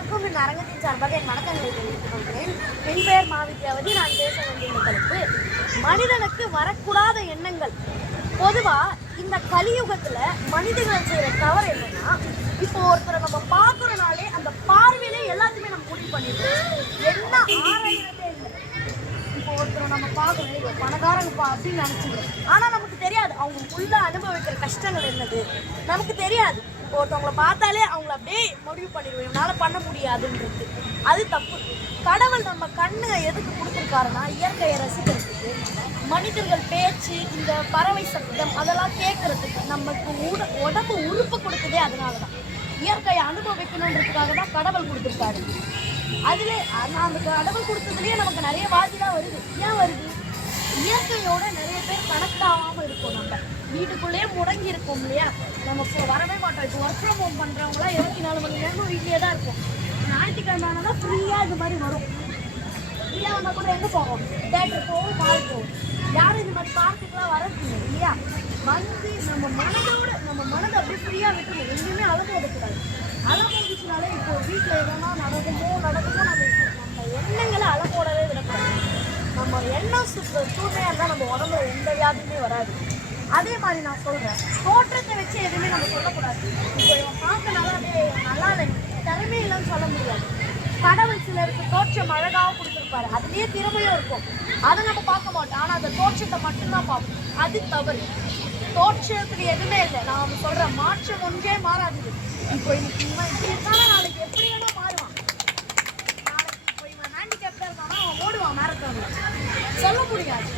அனைவருக்கும் இந்த அரங்கத்தின் சார்பாக என் வணக்கங்களை தெரிவித்துக் கொள்கிறேன். என் பெயர் மாவித்யாவதி. நான் பேச வேண்டிய தலைப்பு மனிதனுக்கு வரக்கூடாத எண்ணங்கள். பொதுவா இந்த கலியுகத்துல மனிதர்கள் செய்யற தவறு என்னன்னா, இப்போ ஒருத்தரை நம்ம பார்க்கறனாலே அந்த பார்வையிலே எல்லாத்தையுமே நம்ம முடிவு பண்ணிடுறோம். என்ன ஆராயிரதே இல்லை. இப்போ ஒருத்தரை நம்ம பார்க்கணும், பணக்காரங்கப்பா அப்படின்னு நினைச்சிடுறோம். ஆனா நமக்கு தெரியாது அவங்களுக்குள்ள அனுபவிக்கிற கஷ்டங்கள் என்னது, நமக்கு தெரியாது. ஒருத்தவங்களை பார்த்தாலே அவங்கள அப்படியே முடிவு பண்ணிடுவோம், இவனால பண்ண முடியாதுன்றது. அது தப்பு. கடவுள் நம்ம கண்ணு எதுக்கு கொடுத்துருக்காருன்னா இயற்கையை ரசிக்கிறதுக்கு, மனிதர்கள் பேச்சு, இந்த பறவை சத்தம் அதெல்லாம் கேட்கறதுக்கு. நமக்கு உடம்பு உறுப்பு கொடுக்குதே அதனால தான். இயற்கையை அனுபவிக்கணுன்றதுக்காக தான் கடவுள் கொடுத்துருக்காரு. அதுல அந்த கடவுள் கொடுத்ததுலயே நமக்கு நிறைய வாதிதான் வருது. ஏன் வருது? இயற்கையோட நிறைய பேர் கனெக்ட் ஆகாம இருக்கும். நம்ம வீட்டுக்குள்ளேயே முடங்கி இருக்கோம் இல்லையா, நம்ம வரவே மாட்டோம். இப்போ ஒர்க் ஃப்ரம் ஹோம் பண்றவங்களாம் 24 மணி நேரமும் வீட்லயே தான் இருக்கும். ஞாயிற்றுக்கிழமை தான் ஃப்ரீயா இது மாதிரி வரும். ஃப்ரீயா வந்தா கூட எங்க போவோம்? தேட்டர் போவோம், மால் போவோம். யாரும் இது மாதிரி பார்க்குக்கெல்லாம் வரது இல்லையா? வந்து நம்ம மனதை அப்படியே ஃப்ரீயா விட்டுணும். எங்கேயுமே அலமோதக்கூடாது. அலமோதிச்சுனாலே இப்போ வீட்டில் எதனா நடக்குமோ நம்ம எண்ணங்களை அலமோடவே விடக்கூடாது. நம்ம எண்ணம் தூய்மையாக இருந்தால் நம்ம உடம்புல எந்த வியாதியுமே வராது. அதே மாதிரி நான் சொல்கிறேன், தோற்றத்தை வச்சு எதுவுமே நம்ம சொல்லக்கூடாது. இப்போ இவன் பார்க்க நல்லா இல்லை, திறமை இல்லைன்னு சொல்ல முடியாது. கடவுள் சிலருக்கு தோற்றம் அழகாகவும் கொடுத்துருப்பாரு, அதுலேயே திறமையும் இருக்கும். அதை நம்ம பார்க்க மாட்டோம். ஆனால் அந்த தோற்றத்தை மட்டும்தான் பார்ப்போம். அது தவறு. தோற்றத்துக்கு எதுவுமே இல்லை. நான் சொல்கிறேன், மாற்றம் ஒன்றே மாறாது. இப்போ இன்னைக்கு இவன் இப்படி இருக்கானா, நாளைக்கு எப்படி வேணா மாறுவான். நாளைக்கு இப்போ இவன் ஹேண்டிகேப்டாக இருக்கானா, அவன் ஓடுவான் மேரத்தானில். சொல்ல முடியாது.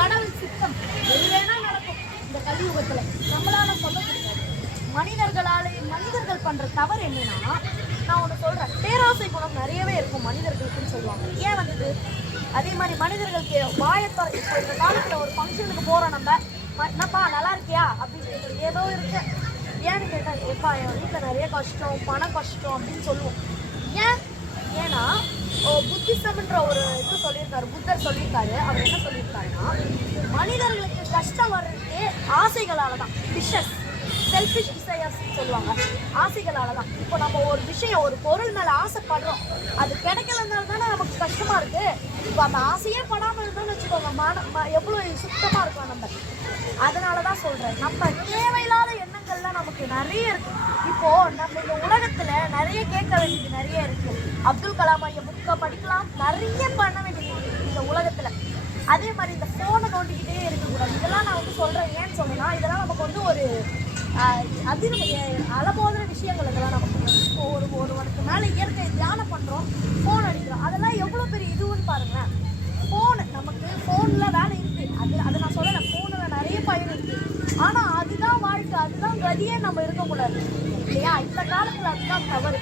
கடவுள் சித்தம் எது வேணா நடக்கும் இந்த கலியுகத்துல. நம்மளால சொல்ல முடியாது. மனிதர்கள் பண்ற தவறு என்னன்னா, நான் ஒன்று சொல்றேன், பேராசை குணம் நிறையவே இருக்கும் மனிதர்களுக்குன்னு சொல்லுவாங்க. ஏன் வந்தது? அதே மாதிரி மனிதர்களுக்கு வாயத்தோட. இப்போ இந்த காலத்துல ஒரு ஃபங்க்ஷனுக்கு போறோம், நம்ம என்னப்பா நல்லா இருக்கியா அப்படின்னு கேட்குறது ஏதோ இருக்கு. ஏன்னு கேட்டா, எப்பா என் வீட்டில் நிறைய கஷ்டம், பண கஷ்டம் அப்படின்னு சொல்லுவோம். ஏன்னா புத்திசம்ன்ற ஒரு இது சொல்லியிருக்காரு, புத்தர் சொல்லியிருக்காரு. அவர் என்ன சொல்லியிருக்காருன்னா, மனிதர்களுக்கு கஷ்டம் வர்றதுக்கே ஆசைகளால தான். விஷஸ், செல்ஃபிஷ் டிசையர்ஸ்ன்னு சொல்லுவாங்க. ஆசைகளால தான். இப்போ நம்ம ஒரு விஷயம், ஒரு பொருள் மேலே ஆசைப்படுறோம், அது கிடைக்கலனால தானே நமக்கு கஷ்டமா இருக்கு. இப்போ அந்த ஆசையே படாமல் இருந்தோம்னு வச்சுக்கோங்க, எவ்வளோ சுத்தமாக இருக்கும் நம்ம. அதனால தான் சொல்கிறேன், நம்ம தேவையில்லாத எண்ணங்கள்லாம் நமக்கு நிறைய இருக்கு. இப்போ நம்ம இந்த உலகத்துல நிறைய கேட்க வேண்டியது நிறைய இருக்கு. அப்துல் கலாம் ஐயா புக்கை படிக்கலாம், நிறைய பண்ண வேண்டியது இந்த உலகத்துல. அதே மாதிரி இந்த போனை நோண்டிக்கிட்டே இருக்கக்கூடாது. இதெல்லாம் நான் சொல்றேன். ஏன்னு சொன்னா, இதெல்லாம் நமக்கு ஒரு அலமோதுற விஷயங்கள். இதெல்லாம் நமக்கு இப்போ ஒருவனுக்கு மேல இயற்கை தியானம் பண்றோம், போன் அடிக்கிறோம், அதெல்லாம் எவ்வளவு பெரிய இதுன்னு பாருங்க. போன் நமக்கு போன்ல வேலை இருக்கு, அதை நான் சொல்லலை. போன்ல நிறைய பயன் இருக்கு. ஆனா அதுதான் வாழ்க்கை, அதுதான் கதியே நம்ம இருக்கக்கூடாது இல்லையா? இந்த காலத்துல அதுதான் தவறு.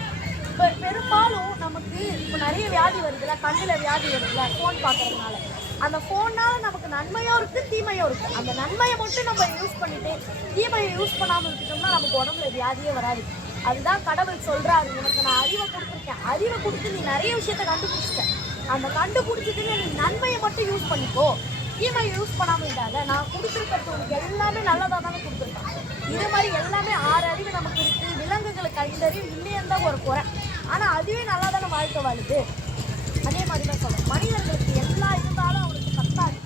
இப்போ பெரும்பாலும் நமக்கு இப்போ நிறைய வியாதி வருதுல்ல, கண்ணில் வியாதி வருதுல்ல, ஃபோன் பார்க்கறதுனால. அந்த ஃபோன்னால நமக்கு நன்மையும் இருக்கு, தீமையும் இருக்கு. அந்த நன்மையை மட்டும் நம்ம யூஸ் பண்ணிட்டு தீமையை யூஸ் பண்ணாமல் விட்டுட்டோம்னா நமக்கு உடம்புல வியாதியே வராது. அதுதான் கடவுள் சொல்றாரு, உனக்கு நான் அறிவை கொடுத்துருக்கேன், அறிவை கொடுத்து நீ நிறைய விஷயத்த கண்டுபிடிச்சிட்ட. அந்த கண்டுபிடிச்சதுன்னு நீ நன்மையை மட்டும் யூஸ் பண்ணிக்கோ, தீமையை யூஸ் பண்ணாமல் இருந்தாங்க. நான் கொடுத்துருக்கிறது உனக்கு எல்லாமே நல்லதாக தானே கொடுத்துருக்கேன். இது மாதிரி எல்லாமே 6 அறிவு நமக்கு இருக்கு. விலங்குகளுக்கு 5 அறிவு இல்லைன்னு தான் ஒரு குறை. ஆனால் அதுவே நல்லா தானே வாழ்க்கை வாழுது. அதே மாதிரி தான் சொல்கிறேன், மனிதர்களுக்கு எல்லாம் இருந்தாலும் அவனுக்கு பத்தாது.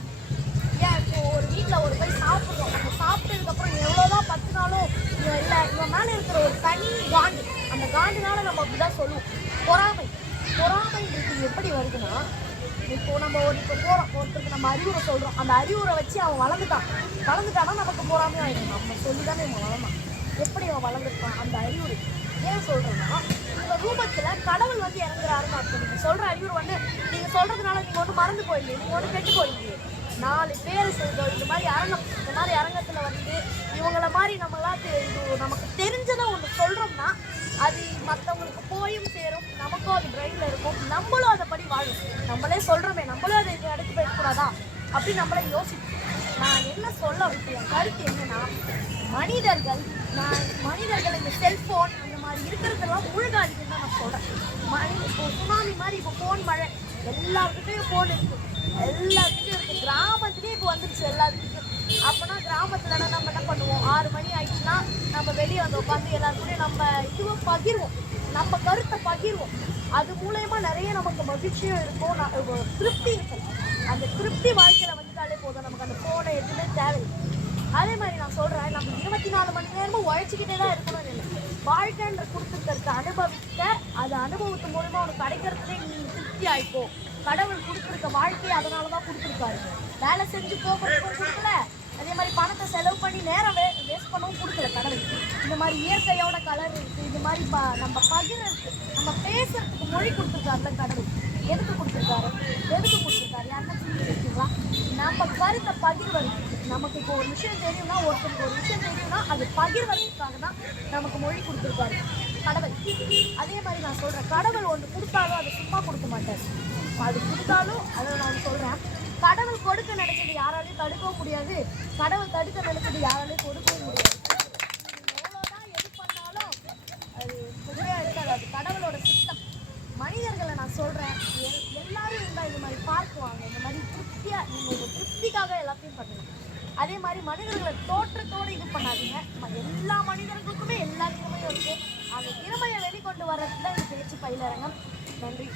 ஏன் இப்போ ஒரு வீட்டில் ஒரு போய் சாப்பிட்றோம், நம்ம சாப்பிட்டதுக்கப்புறம் எவ்வளோதான் பத்துனாலும் இவன் இல்லை, இவன் மேலே இருக்கிற ஒரு தனி காண்டு, அந்த காண்டுனால நம்ம அப்படிதான் சொல்லுவோம். பொறாமைன்றது எப்படி வருதுன்னா, இப்போ நம்ம இப்போ போகிறோம், ஒருத்தருக்கு நம்ம அறிவுரை சொல்கிறோம், அந்த அறிவுரை வச்சு அவன் வளர்ந்துட்டானா நமக்கு பொறாமையும் ஆகிடும். நம்ம சொல்லி தானே இவன் வளர்ந்தான். எப்படி அவன் வளர்ந்துருக்கான்? அந்த அறிவுரை. ஏன் சொல்கிறேன்னா, இந்த ரூபத்தில் கடவுள் இறங்குறாருன்னு அர்த்தம். நீங்கள் சொல்கிற அறிவுரை நீங்கள் சொல்கிறதுனால நீங்கள் ஒன்றும் மறந்து போயிடுங்க, நீங்கள் ஒன்றும் கெட்டு போயிடுங்க. 4 பேர் சொல்கிறோம், இந்த மாதிரி அரங்கத்தில் இவங்கள மாதிரி நம்மளாம் இது நமக்கு தெரிஞ்சதை ஒன்று சொல்கிறோம்னா அது மற்றவங்களுக்கு போயும் சேரும், நமக்கும் அது பிரெயினில் இருக்கும், நம்மளும் அதை படி வாழும். நம்மளே சொல்கிறோமே, நம்மளும் அதை எடுத்து போயிடக்கூடாதா அப்படின்னு நம்மளே யோசிப்போம். நான் என்ன சொல்ல விட்டேன், கருத்து என்னன்னா, மனிதர்கள் இந்த செல்ஃபோன் இந்த மாதிரி இருக்கிறதெல்லாம் மூழ்காதிக்குன்னு தான் நான் சொல்கிறேன். இப்போ சுனாமி மாதிரி இப்போ ஃபோன் மழை, எல்லாருக்கிட்டையும் ஃபோன் இருக்குது, எல்லாருக்கிட்டையும் இருக்குது. கிராமத்துலேயே இப்போ வந்துடுச்சு எல்லாத்துக்கிட்டையும். அப்போனா கிராமத்தில் நம்ம என்ன பண்ணுவோம், 6 மணி ஆயிடுச்சுன்னா நம்ம வெளியே வந்து உட்காந்து எல்லாருக்கூடையும் நம்ம இதுவை பகிர்வோம், நம்ம கருத்தை பகிர்வோம். அது மூலயமா நிறைய நமக்கு மகிழ்ச்சியும் இருக்கும், திருப்தி இருக்கும். அந்த திருப்தி வாழ்க்கையில வந்துட்டாலே போதும், நமக்கு அந்த போனை எதுவுமே தேவையில்லை. அதே மாதிரி நான் சொல்றேன், நம்ம 24 மணி நேரமும் உழைச்சிக்கிட்டே தான் இருக்கணும்னு இல்லை. வாழ்க்கைன்ற கொடுத்துருக்கிறத அனுபவிக்க, அது அனுபவத்து மூலமா உனக்கு கிடைக்கிறதுலே நீ திருப்தி ஆயிப்போ. கடவுள் கொடுத்துருக்க வாழ்க்கையை அதனாலதான் கொடுத்துருக்காரு. வேலை செஞ்சு போகிறதுக்கும் கொடுக்கல, அதே மாதிரி பணத்தை செலவு பண்ணி நேரம் வேஸ்ட் பண்ணவும் கொடுக்கல கடவுள். இந்த மாதிரி இயற்கையோட கலர் இருக்கு, இந்த மாதிரி நம்ம பகிர்றதுக்கு, நம்ம பேசுறதுக்கு மொழி கொடுத்துருக்காருல கடவுள். எதுக்கு கொடுத்துருக்காரு? யாருன்னா சொல்லியிருக்கீங்களா? நம்ம கருத்தை பகிர்வது. நமக்கு இப்போ ஒரு விஷயம் தெரியும்னா, ஒருத்தருக்கு ஒரு விஷயம் தெரியும்னா அது பகிர்வதற்காக தான் நமக்கு மொழி கொடுத்துருக்காரு கடவுள். அதே மாதிரி நான் சொல்றேன், கடவுள் ஒன்று கொடுத்தாலும் அதை சும்மா கொடுக்க மாட்டார். அது கொடுத்தாலும் அதை நான் சொல்றேன், கடவுள் கொடுக்க நினைச்சது யாராலையும் தடுக்கவும் முடியாது, கடவுள் தடுக்க நினைச்சது யாராலையும் கொடுக்கவும் முடியாது. எவ்வளோதான் எது பண்ணாலும் அது பொதுவாக இருக்காது, அது கடவுளோட சித்தம். மனிதர்களை நான் சொல்றேன், எல்லாரும் இருந்தால் இந்த மாதிரி பார்க்குவாங்க, இந்த மாதிரி திருப்தியா நீங்க உங்க திருப்திக்காக எல்லாத்தையும் பண்ணுங்க. அதே மாதிரி மனிதர்களை தோற்றத்தோடு இது பண்ணாதீங்க. எல்லா மனிதர்களுக்குமே எல்லா திறமையும் இருக்கு, அந்த திறமையை வெளிக்கொண்டு வர்றது தான் இந்த பேச்சு பயிலரங்கம். நன்றி.